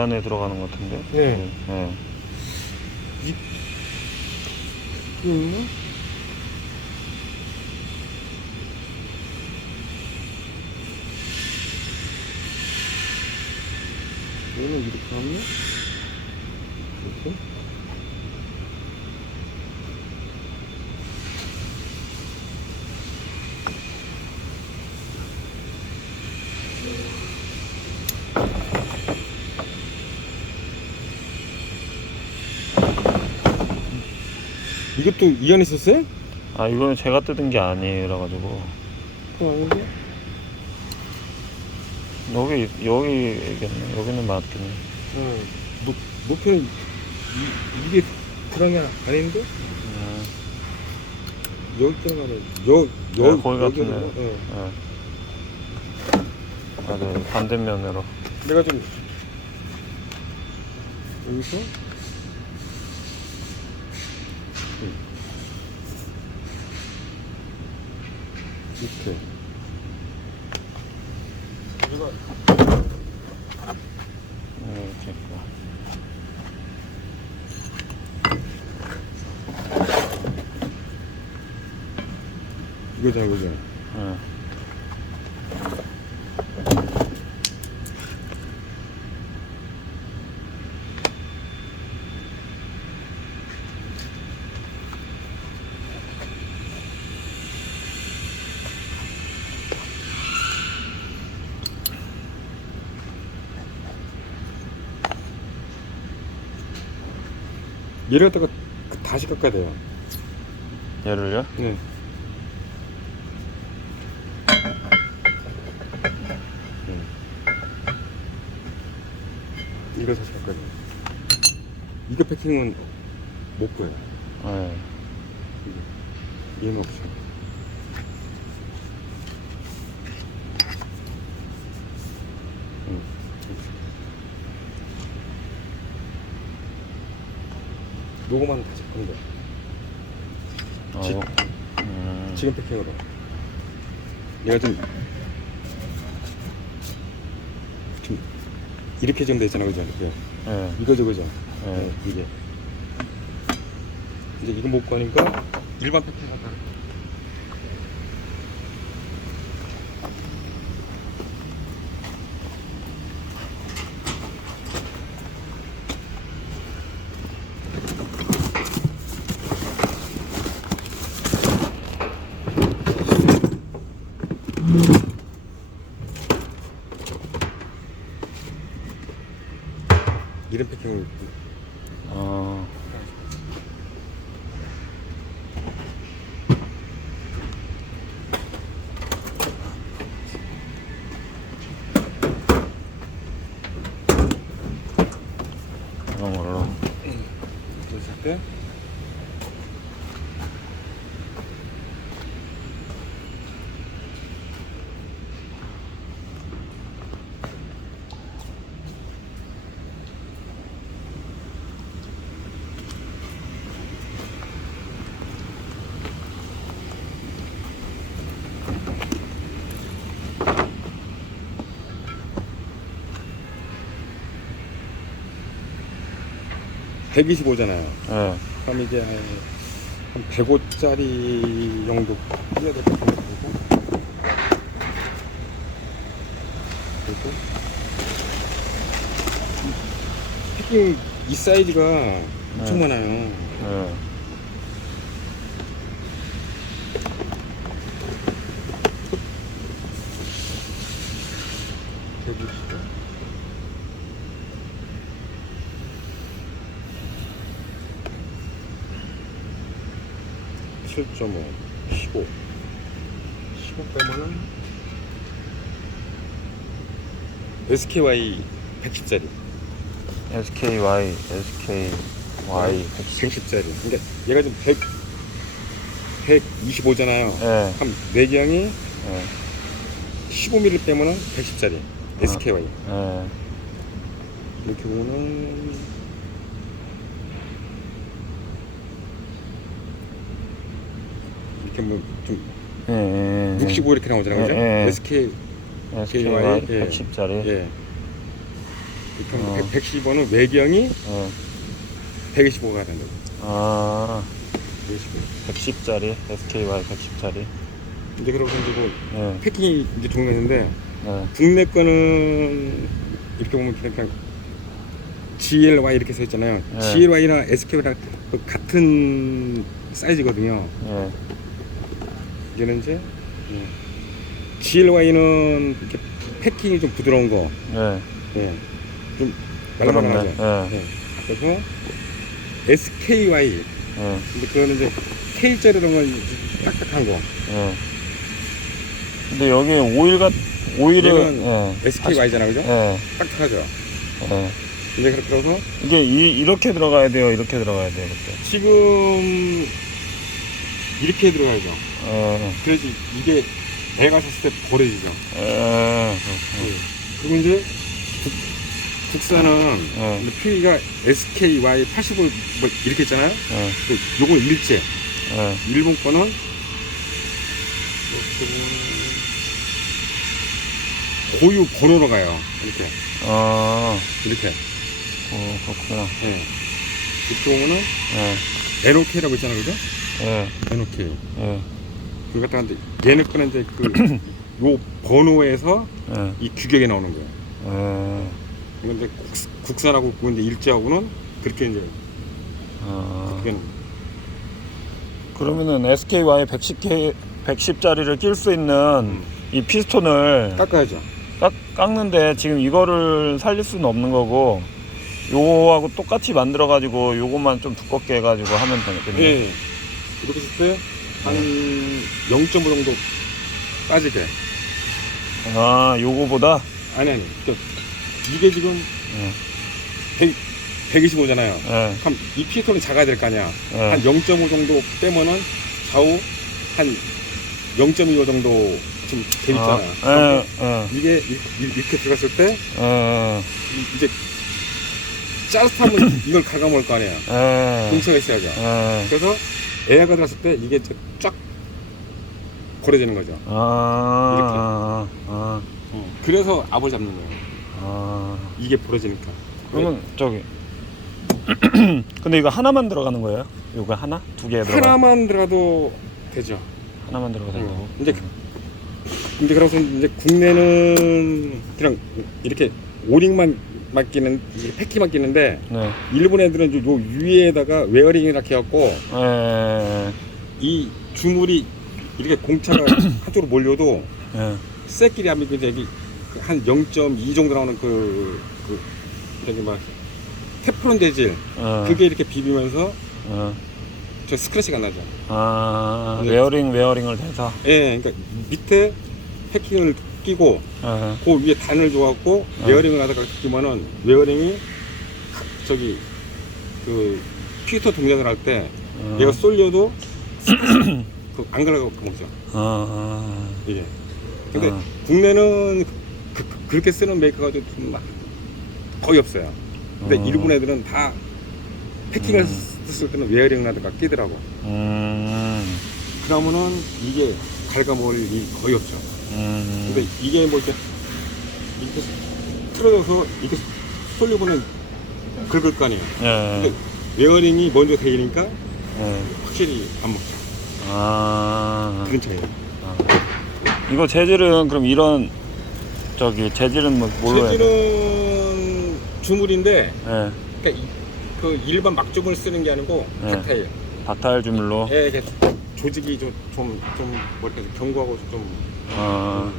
안에 들어가는 것 같은데. 네. 네. 이거 있나? 얘는 이렇게 하면 이렇게 이것도 이 안에 있었어요? 아 이거는 제가 뜯은 게 아니라 가지고 그건 아닌데? 여기 여기겠네. 여기는 맞겠네. 어, 목, 목표는 이, 이게 들어간 게 아닌데? 음, 여기 들어가네. 여, 여, 네, 거기 같은데. 뭐, 어. 네. 아, 네. 반대면으로. 내가 좀 여기서 이렇게 네, 이렇게 있고. 이거잖아 이거잖아 네. 갖다가 그 다시 깎아야 돼요 얘를요? 네 네. 이거 다시 깎아야 돼요 이거 패킹은 못 거예요 네. 얘는 없어 응, 요거만 다시 깎는 거야 아, 지- 요, 음, 지금 패킹으로 내가 좀, 좀 이렇게 좀 돼있잖아 그죠? 이게. 네. 이거죠 그죠? 네. 네, 이게 이제 이거 못 가니까 일반 패킹 하다 이런 패킹을 아, 이런 걸로. 됐을 때 (125잖아요) 네. 그럼 이제 한 105짜리 정도 뛰어야 될 것 같고 그리고 패킹 이 사이즈가 엄청 네. 많아요 네. 대보시죠 7.5 15 15 빼면은 SKY 110짜리 SKY, SKY 110. 110짜리 근데 얘가 지금 100 125잖아요 네. 그럼 내경이 네. 15mm 빼면은 110짜리 SKY 네. 이렇게 보면은 이렇게 뭐좀 예, 예, 예. 65 이렇게 나오잖아요, 그죠? 예, 예. SK SKY 예. 110짜리. 예. 어. 115는 외경이 예. 125가 된다. 아, 125. 110짜리, SKY 110짜리. 이제 그러고 이제 그 예. 패킹이 이제 종료했는데 예. 국내 거는 이렇게 보면 그냥, 그냥 GLY 이렇게 써 있잖아요. 네. GLY랑 SKY랑 같은 사이즈거든요. 예. 이제는 이제 GLY는 이렇게 패킹이 좀 부드러운 거, 예. 예. 좀. 말랑말랑하죠. 예. 예. 그래서 SKY, 예. 근데 그거는 이제 K자리로는 딱딱한 거. 예. 근데 여기 오일 같, 오일을, 얘는 예. SKY잖아, 그죠? 예. 딱딱하죠. 예. 이제 그래- 그래서 이게 이, 이렇게 들어가야 돼요, 이렇게 들어가야 돼요, 이렇게. 지금 이렇게 들어가야죠. 예. 그래야지 이게 애가 샀을 때 버려지죠. 예. 그리고 이제 국, 국산은 예. P가 SKY 85 뭐 이렇게 있잖아요. 예. 그 요건 일제. 예. 일본 거는 고유 번호로 가요. 이렇게 아, 이렇게. 어, 그렇구나. 예. 이렇게 보면은 예. NOK라고 있잖아요, 그죠? 예. NOK. 예. 그거 갖다가 이제 얘네 거는 이제 그 요 번호에서 예. 이 규격에 나오는 거예요. 예. 네. 이건 이제 국, 산하고 그 이제 일제하고는 그렇게 이제 아. 그게는 그러면은 SKY 110K 110짜리를 낄 수 있는 음. 이 피스톤을 깎아야죠. 깎, 깎는데 지금 이거를 살릴 수는 없는 거고 요거하고 똑같이 만들어 가지고 요것만 좀 두껍게 해 가지고 하면 되겠네요. 예. 이렇게 했을 때 한 0.5 정도 빠지게. 아, 요거보다 아니 아니. 그러니까 이게 지금 예. 100, 125잖아요. 예. 그럼 이 피스톤이 작아야 될 거 아니야. 예. 한 0.5 정도 빼면은 좌우 한 0.25 정도 좀돼 있잖아요. 아, 예. 예. 이게 이- 이- 이렇게 들어갔을 때 예. 이- 이제 짜릿하면 이걸 갉아먹을 거 아니에요. 예. 근처가 있어야죠. 예. 그래서 에어가 들어갔을 때 이게 이제 쫙 버려지는 거죠. 아. 아. 그래서 압을 잡는 거예요. 아. 이게 버려지니까. 그러면 저기 근데 이거 하나만 들어가는 거예요? 요거 하나? 두 개 들어가? 하나만 들어가도 되죠. 하나만 들어가도 된다고? 어, 이제 근데 그래서 이제 국내는 그냥 이렇게 오링만 맡기는 이게 패키만 끼는데 네. 일본 애들은 요 위에다가 웨어링 이렇게 해갖고 예. 이 주물이 이렇게 공차가 한쪽으로 몰려도 예. 쇠끼리 하면 그 저기 한0.2 정도 나오는 그, 그 저기 막 테프론 재질 어. 그게 이렇게 비비면서 어. 저 스크래치가 안 나죠. 아, 네. 웨어링 웨어링을 해서. 예, 그러니까 밑에 패킹을 끼고 예. 그 위에 단을 줘갖고 어. 웨어링을 하다가 끼면은 웨어링이 각- 저기 그 피터 동작을 할때 어. 얘가 쏠려도 그안 갈라고 먹죠. 어. 이게. 근데 어. 국내는 그, 렇게 쓰는 메이커가 좀막 거의 없어요. 근데 어. 일본 애들은 다 패킹을 음. 쓸 때는 웨어링을 하다가 끼더라고. 음. 그러면은 이게 갉아먹을 일이 거의 없죠. 음. 근데 이게 뭐 이렇게 이렇게 틀어져서 이렇게 쏠려보는 긁을 거 아니에요. 예. 근데 웨어링이 먼저 되니까 예. 확실히 안 먹죠. 아. 그런 차이예요. 이거 재질은 그럼 이런 저기 재질은 뭐 뭘로 해야 돼? 재질은 주물인데 예. 그러니까 이- 그 일반 막주물 쓰는 게 아니고 네. 닥타일. 닥타일 주물로. 예, 이게 조직이 좀좀좀 뭐랄까 견고하고 좀 어.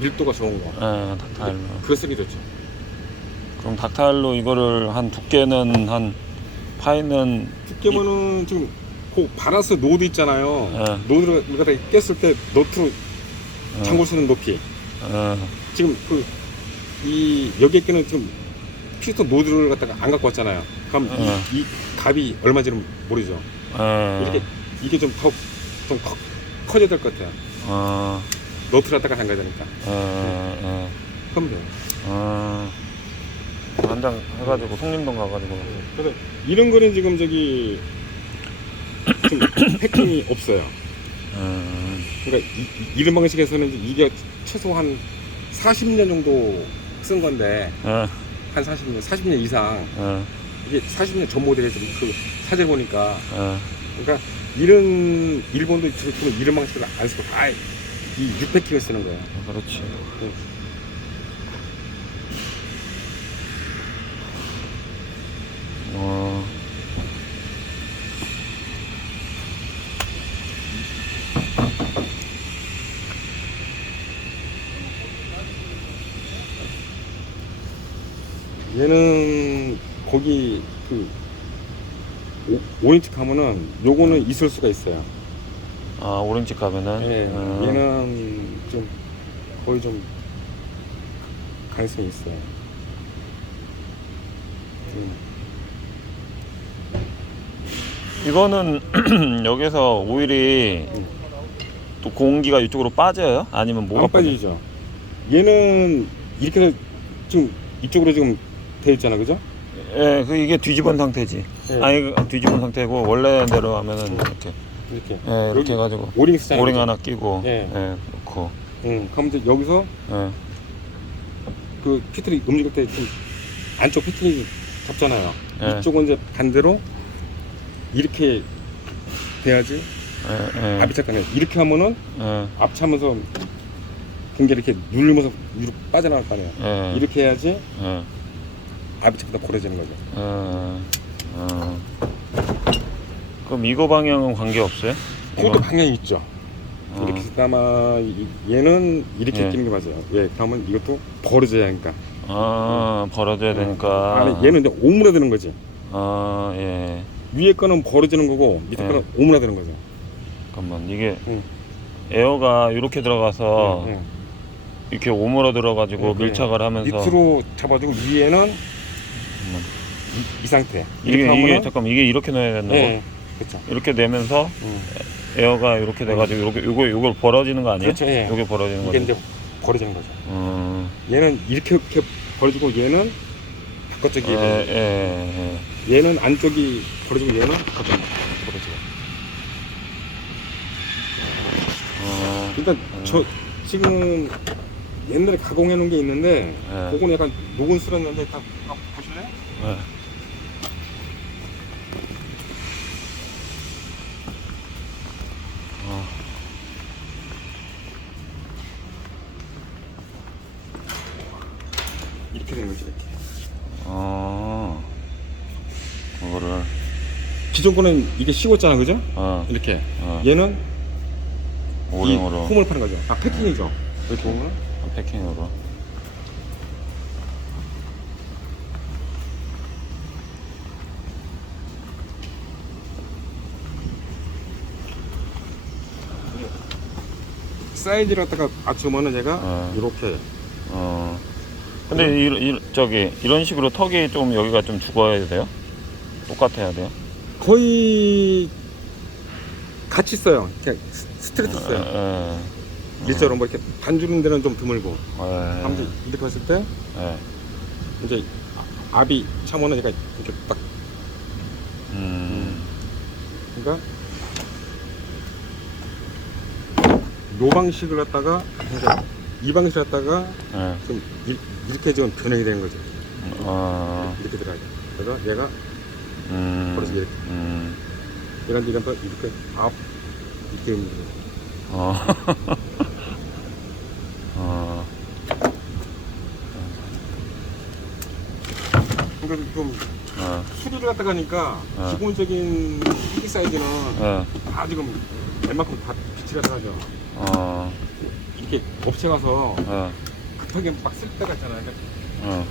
밀도가 좋은 거. 예, 닥타일로. 그거 쓰기 좋죠. 그럼 닥타일로 이거를 한 두께는 한 파이는 두께면은 지금 그 바라스 노드 있잖아요. 네. 노드를 갖다 깼을 때 노트로 어, 장골 쓰는 높이. 어, 지금 그 이 여기에 끼는 지금 피스톤 노드를 갖다가 안 갖고 왔잖아요. 그럼 네. 이, 이 값이 얼마인지는 모르죠. 예. 이렇게 이게 좀 더좀 커져야 될 것 같아요. 어, 노트를 갖다가 담가야 되니까. 예, 예. 그럼 돼요. 어. 한장 해가지고 송림동 가가지고. 그래서 이런 거는 지금 저기 좀 패킹이 없어요. 음, 그러니까 이, 이- 이런 방식에서는 이제 이게 최소 한 40년 정도 쓴 건데 어, 한 40년, 40년 이상 어, 이게 40년 전 모델에 좀그 사진 보니까 어. 그러니까 이런 일본도 지금 이런 방식을 안 쓰고 다 이 600킹을 쓰는 거예요. 그렇지. 어, 얘는 거기 그 오- 오렌지 가면은 요거는 있을 수가 있어요. 아 오렌지 가면은. 예, 어, 얘는 좀 거의 좀 가능성이 있어요. 음. 이거는 여기서 오일이 음. 또 공기가 이쪽으로 빠져요? 아니면 뭐가 안 빠지죠. 얘는 이렇게 해서 지금 이쪽으로 지금 돼 있잖아, 그죠? 예, 그 이게 뒤집은 상태지. 예. 아니 그 뒤집은 상태고 원래대로 하면은 이렇게 이렇게. 예, 이렇게 여기 해가지고 오링 쓰잖아요. 오링? 하나 끼고 예. 예, 넣고 응. 그럼 이제 여기서 예, 그 피트리 움직일 때 좀 안쪽 피트리 잡잖아요. 예. 이쪽은 이제 반대로 이렇게 돼야지 예, 예, 앞이 잠깐만 이렇게 하면은 예, 앞 차면서 공기 이렇게 누르면서 위로 빠져나갈 거 아니에요. 예, 이렇게 해야지 예, 차보다 벌어지는 거죠. 예, 어. 그럼 이거 방향은 관계 없어요? 그것도 방향이 있죠. 어. 이렇게 이- 얘는 이렇게 예. 끼는 게 맞아요. 예, 그러면 이것도 벌어져야 하니까. 아 벌어져야 되니까. 아니 얘는 이제 오므라드는 거지. 아 예. 위에 거는 벌어지는 거고 밑에 예. 거는 오므라드는 거죠. 잠깐만 이게 응. 에어가 이렇게 들어가서 응, 응. 이렇게 오므러 들어가지고 응, 응. 밀착을 하면서 밑으로 잡아주고 위에는 이, 이 상태. 이게 이렇게 이게 하면은- 잠깐 이게 이렇게 넣어야 된다고 예, 그렇죠. 이렇게 내면서 응. 에어가 이렇게 돼가지고 요게 요거 요걸 벌어지는 거 아니에요? 그렇죠, 예. 요게 벌어지는 이게 거죠. 이제 벌어지는 거죠. 음, 얘는 이렇게 이렇게 벌어지고 얘는 바깥쪽이 예, 예, 예. 얘는 안쪽이 벌어지고 얘는 바깥쪽이 벌어지고. 어, 일단 저 지금 옛날에 가공해 놓은 게 있는데 예. 그거는 약간 다 아, 어, 이렇게 되는 거지. 이렇게. 어, 그거를 기존 거는 이게 식었잖아, 그죠? 어, 이렇게. 어, 얘는 오링으로 이 홈을 파는 거죠. 아 패킹이죠. 이렇게 보면 패킹으로. 사이즈를 갖다가 맞추면은 얘가 어. 이렇게 어. 근데 이, 이, 저기 이런 식으로 턱이 좀 여기가 좀 죽어야 돼요? 똑같아야 돼요? 거의 같이 써요. 그냥 스- 스트레이트 써요. 예, 일자로 뭐 이렇게 반주는 데는 좀 드물고. 예, 아무튼 이렇게 봤을 때 예. 이제 압이 차면은 얘가 이렇게 딱 음, 그러니까 요 방식을 갖다가 이제 이 방식을 갖다가 예. 좀 이- 이렇게 좀 변형이 되는 거죠. 어, 이렇게 들어가죠. 그래서 얘가 음, 그래서 이렇게. 음, 이런 이런 거 이렇게 앞 이렇게 거죠. 어, 어, 그러니까 좀 어, 수리를 갖다 가니까 어. 기본적인 희귀 사이즈는 예, 다 지금 웬만큼 다 비치가 들어가죠. 어, 이렇게 업체 가서 어, 급하게 막 쓸 때가 있잖아요. 어,